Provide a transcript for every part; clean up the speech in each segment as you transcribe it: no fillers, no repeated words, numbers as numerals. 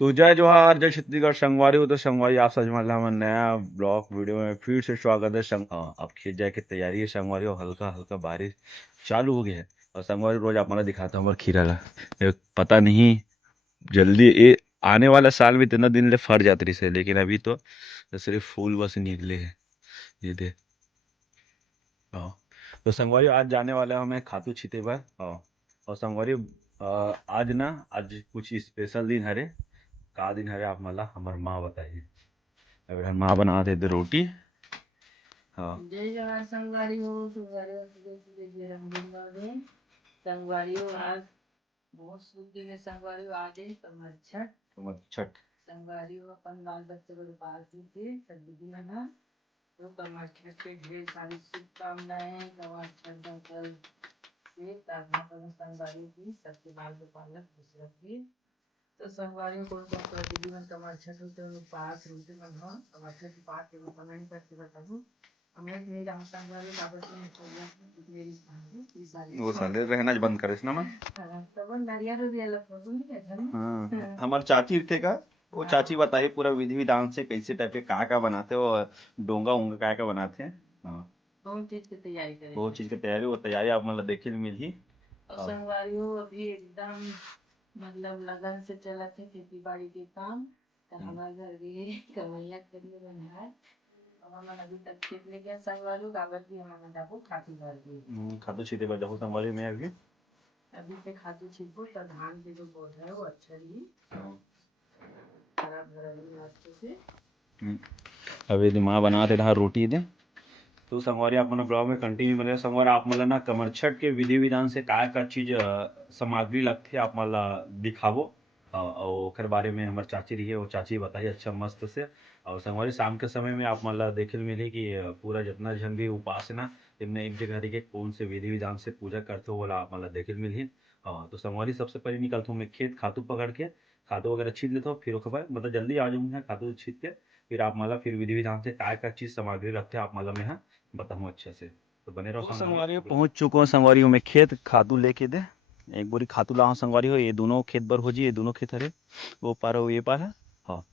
तो जय जोहार, जय छत्तीसगढ़ संगवारी हो। तो संगवारी आप सच मतलब हमारे नया ब्लॉग वीडियो में फिर से स्वागत है। अब खेत जाए की तैयारी है संगवारी, और हल्का हल्का बारिश चालू हो गया है। और संगवारी रोज आप मला दिखाता हूँ हमारा खीरा ला। पता नहीं जल्दी ये आने वाला साल में इतना दिन ले फर जाते रही से, लेकिन अभी तो सिर्फ फूल बस निकले हैं। ये दे। हाँ। तो संगवारी आज जाने वाला है हमें खातू छीते पर। हाँ। और संगवारी आज कुछ स्पेशल दिन हरे। का दिन हरे आप मला हमार माँ बताइए। अगर हम माँ बना देते रोटी। हाँ। जय जवाहर संगवारी हो। संगवारी हो आज बहुत शुभ दिन है। संगवारी हो आज है कमर छठ। छठ। संगवारी हो अपन बाल बच्चे को पाल थे सब दीदी मना। तो कमर छठ के ढेर सारी शुभकामनाएं। कमर छठ कल से प्रार्थना करूं संगवारी की सबके बाल गोपालक खुश रखिए। तो संगवारी को कौन कौन दीदी मन कमर छठ होते हैं पास होते मन हो कमर छठ पाठ के अपन नहीं करके बताऊं। वो साले रहना बंद करे ना मैं। हाँ, हमारे चाची थे का। वो चाची बताइए पूरा विधि विधान से कैसे टाइप के का बनाते हो। डोंगा उंगा का बनाते हैं। हाँ। बहुत चीज की तैयारी करें। बहुत चीज की तैयारी, वो तैयारी आप मतलब देखे मिली। और संगवारी हो अभी एकदम मतलब लगन से चला थे खेती बाड़ी के काम। तो हमारे घर भी कमैया करिए बना है। और हमारा अभी तक खेत ले गया संगवारी कागज भी हमारा जाबो खातू भर दी। खातू छीते पर जाऊँ संगवारी में अभी से खातू छिड़को तो धान के जो पौधा है वो अच्छा ही हरा भरा ही अच्छे से। अभी माँ बनाते रहा रोटी दे। तो संगवारी आप मन ब्लॉग में कंटिन्यू बने संगवार आप मन ना कमरछठ के विधि विधान से का चीज सामग्री लगथे आप मन दिखाबो। और ओकर बारे में हमार चाची रही है, वो चाची बताई अच्छा मस्त से। और संगवारी शाम के समय में आप मन देखे मिली कि पूरा जितना जन भी उपासना इनने एक जगह के कौन से विधि विधान से पूजा करते हो बोला आप मन देखे मिली। तो संगवारी सबसे पहले निकलता हूँ मैं खेत खातू पकड़ के खातू वगैरह छीन लेता हूँ, फिर ओकर बाद मतलब जल्दी आ जाऊँगा खातू छीन के। फिर आप मतलब फिर विधि विधान से का चीज सामग्री रखते हैं आप मतलब में बताऊँ अच्छे से। तो बने रहो संगवारी। पहुंच चुका हूँ संगवारी में खेत खातू लेके दे। एक बोरी खातू ला संगवारी हो, ये दोनों खेत बर हो जी, ये दोनों खेत हरे। वो पार हो ये पार है। हाँ।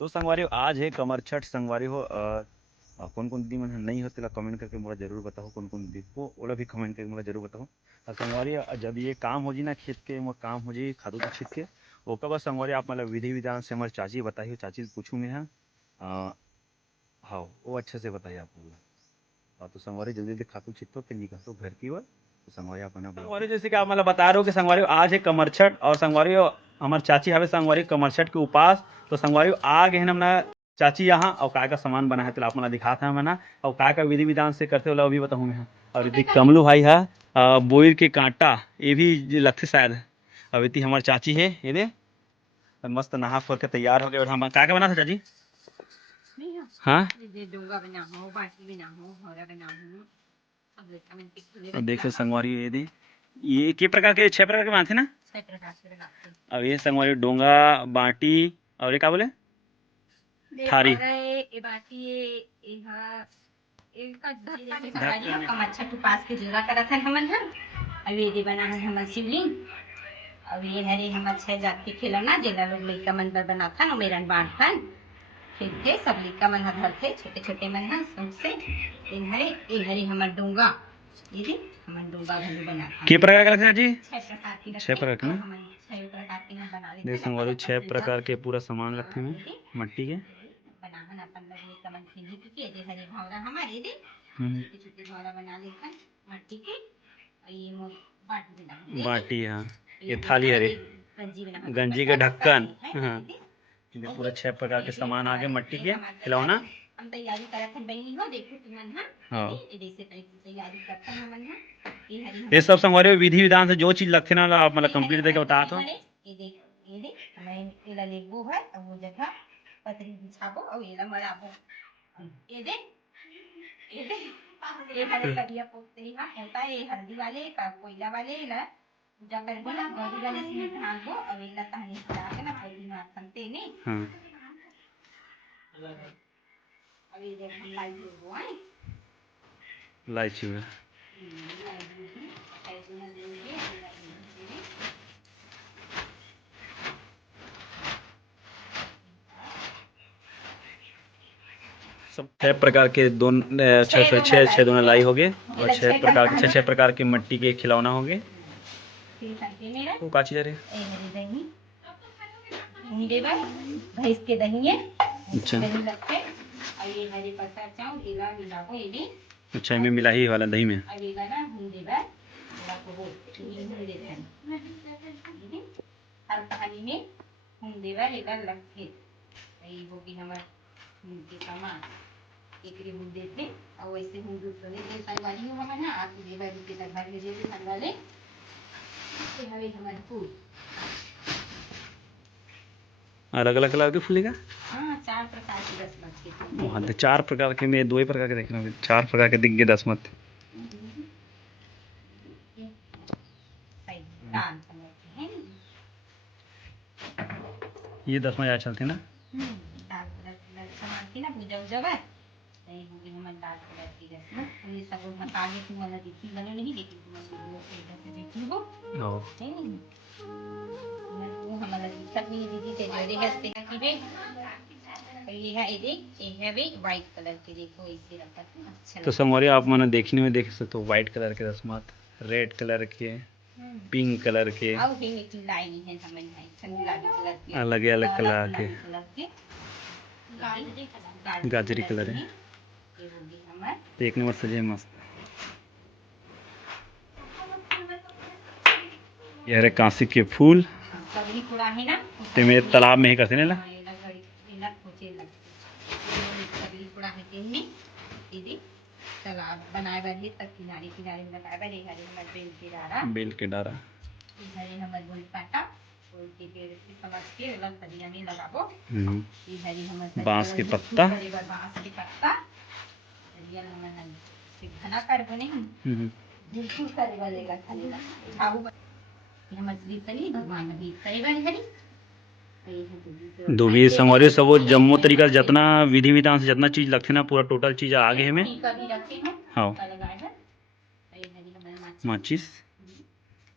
तो संगवारी हो आज है कमर छठ संगवारी हो। कौन कौन दी मन नहीं होते कमेंट करके मुझे जरूर बताओ कौन कौन दी वो ओला भी कमेंट करके मुझे जरूर बताओ। संगवारी जब ये काम हो जी ना खेत के वो काम हो जी खातू छीत के ओकर बाद संगवारी आप मतलब विधि विधान से हमारे चाची बताइए, चाची पूछूँ मैं। हाँ। हाँ वो अच्छे से बताइए आपको। हाँ। तो संगवारी जल्दी जल्दी खातू छिटो फिर निकलतो घर की ओर। तो संगवारी अपना संगवारी जैसे कि आप मतलब बता रहे हो कि संगवारी आज है कमरछठ, और संगवारी हमारे चाची हवे संगवारी कमरछठ के उपास। तो संगवारी आ गए ना चाची यहाँ, और का सामान बना है तो आप मतलब दिखाता है मना। और का विधि विधान से करते हो अभी बताऊँ मैं। और यदि कमलू भाई है बोर के कांटा ये भी लगते शायद। अब इतनी हमारी चाची है ये दे मस्त नहा फोर के तैयार हो गए। और हम का बना था चाची। हाँ। अब देख संगवारी ये के प्रकार के 6 प्रकार के बनाते ना। अब ये संगवारी डोंगा बाटी और ये क्या बोले थारी। कमरछठ उपास के जोरा करत हन हमन ह। अब ये बना है हमर शिवलिंग। अब ये हरे हमर 6 जात के खिलौना जेला लोग लइका मन बर बनाथन और मेरन बांटथन। खेलथे सब लइका मन ह धरथे छोटे छोटे मन ह शौक से। इन हरे ए हरे हमर डोंगा ये दे हमन डोंगा घलो बनाथन। के प्रकार का रखना जी 6 प्रकार के 6 प्रकार के ना। हमन 6 प्रकार के बना लेथन। देख संगवारी 6 प्रकार के पूरा सामान रखते हैं मट्टी के बनाहन अपन लोग लइका मन खेली के दे हरे भौरा हमारे दे छोटे छोटे भौरा बना लेथन मट्टी के। और ये मोर बाटी बना बाटी। हाँ ये थाली हरे गंजी के ढक्कन। हाँ ये पूरा 6 प्रकार के सामान आ गए मट्टी के खिलौना। हम तैयारी करत हन बहिनी हो देखो तुमन ह। हाँ ये जैसे तैयारी करथन हमन ह। ये सब संगवारी विधि विधान से जो चीज लगते ना आप मतलब कंप्लीट देके बता दो। ये देख हमें एला लेबू है और वो जगह पतरी बिछाबो और एला मराबो। ये देख ये हरे करिया पोते हा होता है हल्दी वाले का कोयला वाले ला पूजा करबो ना गौरी गणेश में ढालबो और एला तहनी चढ़ा के ना पौधी में खनते ने। हाँ। अब ये देख हम लाई देबो है इलायची में सब 6 प्रकार के छह दोना लाई हो गए और 6 प्रकार के मिट्टी के खिलौना हो गए। वो का चीज रे? भैंस के दही है। अच्छा दही लगते और ये हरे पत्ता चाउ ढीला ढीला को ये अच्छा, इनमें मिला ही वाला दही में। अब ये ना हुंदे बा थोड़ा को बोल ये हुंदे थानी हर कहानी में हुंदे बा लेला लगते ये हो कि हमार के सामान एकरी हुंदे थे और वैसे हुंदे तो नहीं दे सारी हो हमार ना आप दे बारी के घर में जे ठंडा ले ये हवे हमार फूल अलग अलग कलर के फूलेगा। हाँ 4 प्रकार के 10 मत के वहाँ तो 4 प्रकार के, मैं 2 ही प्रकार के देख रहा हूँ, 4 प्रकार के दिख गए 10 मत। ये 10 मत चलते ना। दाल कलर समाती ना पूजा उजा बा नहीं होगी हम दाल कलर की रस्म ये सब हम आगे तुम वाला देखी बने नहीं देखी तुम इधर से देखी हो ओ वो हमारा सब नहीं दीदी से जोड़े हंसते हैं कि बे ये है भी वाइट कलर के देखो इससे रखा अच्छा तो संगवारी आप मैंने देखने में देख सकते हो, व्हाइट कलर के 10 मत, रेड कलर के, पिंक कलर के, और भी एक लाइन है समझ में गुलाबी कलर के, अलग अलग कलर के, गाजरी कलर है। ये होगी हमार देखने में सजे मस्त। ये रे कांसी के फूल सगरी कूड़ा है ना ते में तालाब में ही करते ने ला सगरी कूड़ा है तेने दीदी तालाब बनाए बार तक किनारे किनारे में लगाए बार हरे हमार बेल के डारा हरे हमार गोल पाटा गोल के पेड़ की समझ के अलग तरिया में लगाबो। ये हरी हमार बांस के पत्ता बांस के पत्ता रियल हमार से घना कर बने बिल्कुल करे वालेगा खाली छाबू हमार श्री तनी भगवान भी करे वाली हरी दो भी संगवारी सब वो जम्मो तरीका जितना विधि विधान से जितना चीज लगते ना पूरा टोटल चीज आगे है में। हाँ माचिस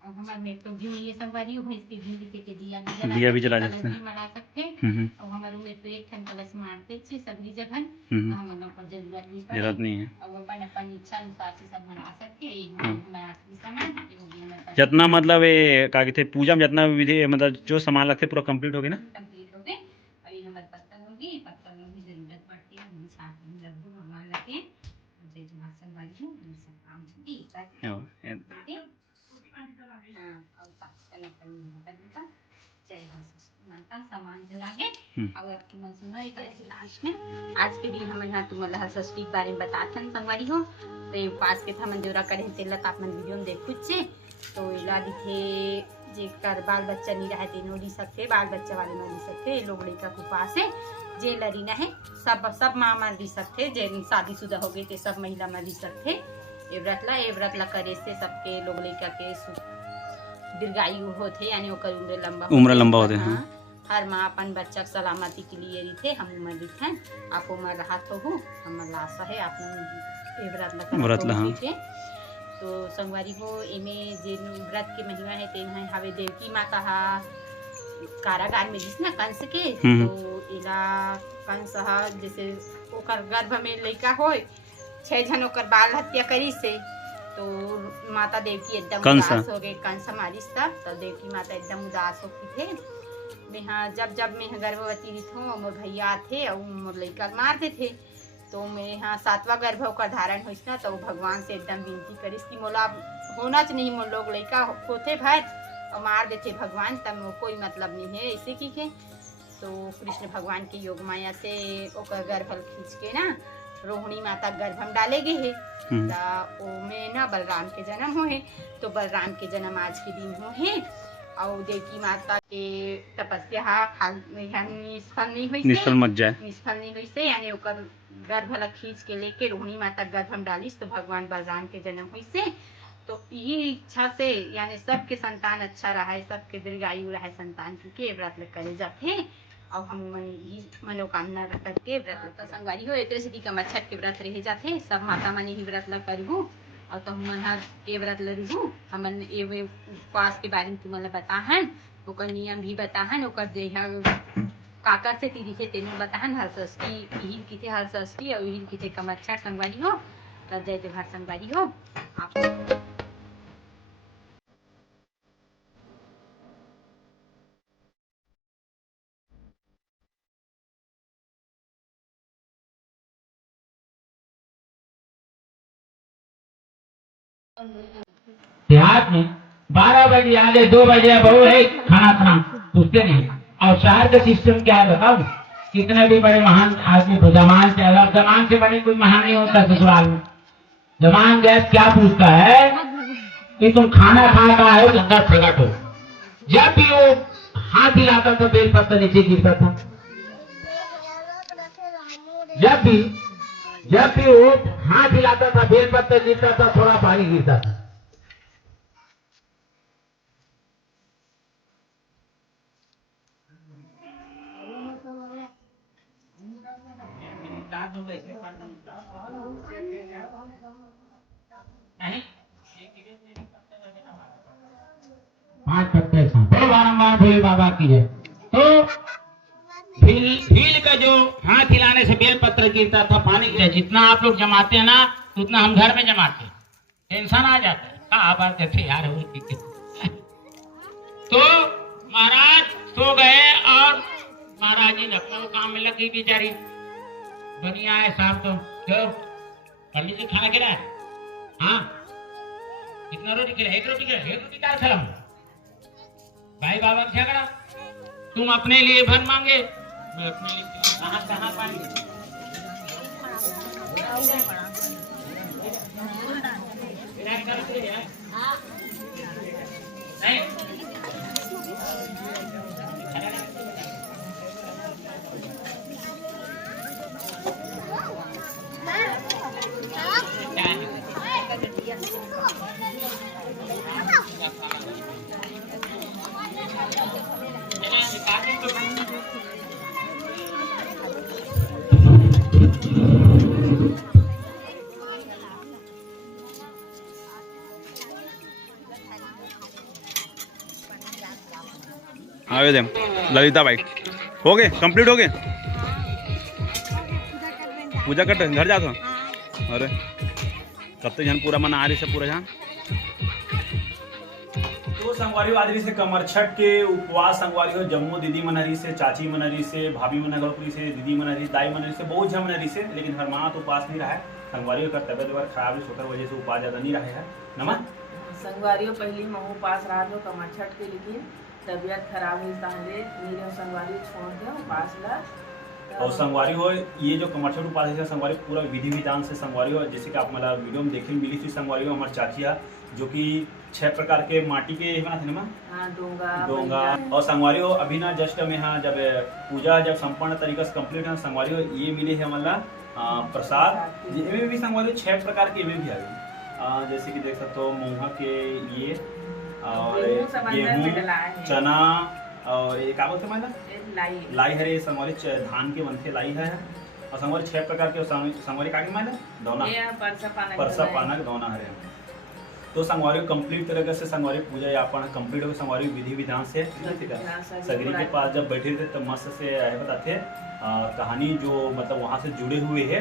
और हमार में तो भी ये संगवारी हो इसके भी के दिया भी जला सकते हैं। मना सकते और हमारे में तो एक ठन कलश मारते छे सगरी जगह हम पर जरूरत नहीं है और अपन अपन इच्छा अनुसार से सब बना सकते मैं आखिरी सामान जितना मतलब ये का कहते पूजा में जितना विधि मतलब जो सामान लगते पूरा कंप्लीट हो गया ना। कंप्लीट हो गए अभी हमारे पत्तल होगी पत्तल में भी जरूरत पड़ती है हम साथ में लगभग भगवान लगे जय मासन वाली हूँ सब काम होती है सामान जलागे और आज के दिन हम यहाँ तुम्हारा षष्ठी के बारे में बताते हैं संगवारी हो तो उपास के था जोरा करे तेला आप मन वीडियो में देखु छे तो इला दिखे जेकर बाल बच्चा नहीं रहे तीनों ली सकते बाल बच्चा वाले में ली सकते लोग लड़का के उपास है जे लरीना है सब माँ में ली सकते जे शादीशुदा हो गई थे सब महिला में ली सकते ए व्रत ला करे से सबके लोग लड़का के दीर्घायु होते यानी उम्र लंबा होते हैं। हर माँ अपन बच्चा सलामती के लिए रही थे हम उम्र लिखे आप उम्र रहा तो हो हमारा आशा है आप व्रत ला तो संगवारी हो इमे जे व्रत के महिमा है तेन है हवे देवकी माता हा कारागार में जिस ना कंस के तो इला कंस हा जैसे ओकर गर्भ में लड़का होय 6 जन ओकर बाल हत्या करी से तो माता देवकी एकदम उदास हो गई कंस मारिस तब देवकी माता एकदम उदास हो थे मैं जब मैं गर्भवती रही थी मोर भैया थे और मोर लड़का मारते थे तो मेरे यहाँ 7वां गर्भ का धारण हुई ना तो भगवान से एकदम विनती करिस कि मोला होना च नहीं मोर लोग लड़का होते भाई और मार देते भगवान तब कोई मतलब नहीं है ऐसे की के तो कृष्ण भगवान के योग माया से ओकर गर्भ खींच के ना रोहिणी माता गर्भ में डाले गए है में ना बलराम के जन्म हो है तो बलराम के जन्म आज के दिन हो है और देवकी माता के तपस्या निष्फल नहीं हुई निष्फल नहीं हुई से यानी ओकर गर्भ ला खींच के लेके रोहिणी माता गर्भ में डालिस तो भगवान बलराम के जन्म हुई से तो ये इच्छा से यानी सबके संतान अच्छा रहा है सबके दीर्घायु रहा संतान के व्रत करे जाते और हम मनोकामना करके व्रत संगवारी हो एक से कम छठ के व्रत रह जाते सब माता मन ही व्रत ला करबू और तो हम हर के व्रत लड़ू हमन उपवास के बारे में तुमला बता है ओकर नियम भी बता है ओकर देह काकर से तीरी से तेनू बताहन हल सस्ती इहिन किथे हल सस्ती और इहिन किथे कम अच्छा संगवारी हो तब जय देव संगवारी हो आप देहात में 12 बजे आले 2 बजे बहू है खाना खाना पूछते नहीं। और शहर का सिस्टम क्या है बताओ? कितने भी बड़े महान आदमी को जमान से अलग, जमान से बड़े कोई महान नहीं होता ससुराल में। जमान गैस क्या पूछता है कि तुम खाना खा का है तो 10 प्रकट हो। जब भी वो हाथ हिलाता था बेल पत्ता नीचे गिरता था। जब भी वो हाथ हिलाता था बेल पत्ता गिरता था, थोड़ा पानी गिरता था। पांच पत्ते बारम्बार भोले बाबा की है। तो भील का जो हाथ हिलाने से बेल पत्र गिरता था, पानी गिरा। जितना आप लोग जमाते हैं ना उतना हम घर में जमाते हैं। टेंशन आ जाता है कहा बात कैसे यार हो। तो महाराज सो गए और महाराज जी अपने काम में लग गई बेचारी। बनिया है साहब तो क्यों पंडित जी खाना खिलाया? हाँ कितना रोटी खिलाया? एक रोटी का खिलाऊं भाई बाबा क्या करा? तुम अपने लिए भर मांगे, मैं अपने लिए कहाँ पाएंगे? नहीं आवे दे ललिता भाई हो गए कंप्लीट हो गए पूजा कर घर जा तो अरे कब तक जन पूरा मना आ रही से पूरा जहाँ तो संगवारी आज से कमर छठ के उपवास संगवारी हो जम्मू दीदी मनहरी से चाची मनहरी से भाभी मनहरी से दीदी मनहरी दाई मनहरी से बहुत जम मनहरी से लेकिन हर माँ तो उपास नहीं रहा है। संगवारी का तबियत खराब है सोकर वजह से उपास ज्यादा नहीं रहे है। नमन संगवारियों पहली महू पास रहा जो कमर छठ के लेकिन तबियत खराब हुई ताहले मेरे संगवारी छोड़ दो पास ला। और संगवारी हो ये जो कमर छठ उपास है संगवारी पूरा विधि विधान से संगवारी हो जैसे कि आप मतलब वीडियो में देखे मिली थी। संगवारी हो हमारे चाची है जो कि 6 प्रकार के माटी के बनाते हैं ना डोंगा और संगवारी हो अभी ना जस्ट में यहाँ जब पूजा जब संपूर्ण तरीके से कंप्लीट है संगवारी हो ये मिले है हमारा प्रसाद इनमें भी संगवारी 6 प्रकार के इनमें भी आ जैसे कि देख सकते हो मूंगा के ये और गेहूँ चना और ये क्या बोलते हैं लाई है संगवारी धान के बनते लाई है और संगवारी 6 प्रकार के संगवारी का मायना दौना परसा पाना दौना है। तो संगवारी कंप्लीट तरीके से संगवारी पूजा यापन कंप्लीट हो संगवारी विधि विधान से सगरी के पास जब बैठे थे तब मस्त से बताते कहानी जो मतलब वहाँ से जुड़े हुए है।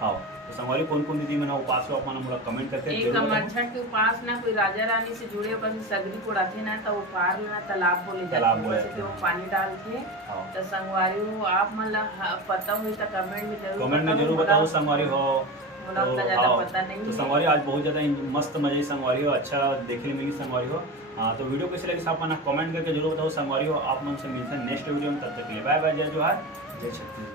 हाँ तो संगवारी कौन कौन दीदी मना उपास हो अपन हम कमेंट करते हैं। कमर छठ के उपास ना कोई राजा रानी से जुड़े बस सगरी को रखे ना तो पार ना तालाब बोले जाते हैं वो पानी डाल के तो संगवारी हो आप मतलब पता हुई तो कमेंट में जरूर बताओ संगवारी हो। पता नहीं तो संगवारी आज बहुत ज्यादा मस्त मजे संगवारी हो अच्छा देखने मिली संगवारी हो। हाँ तो वीडियो कैसे लगे आप कमेंट करके जरूर बताओ संगवारी हो। आप मन से मिलते हैं नेक्स्ट वीडियो में तब तक के लिए बाय बाय जय जोहार जय छत्तीसगढ़।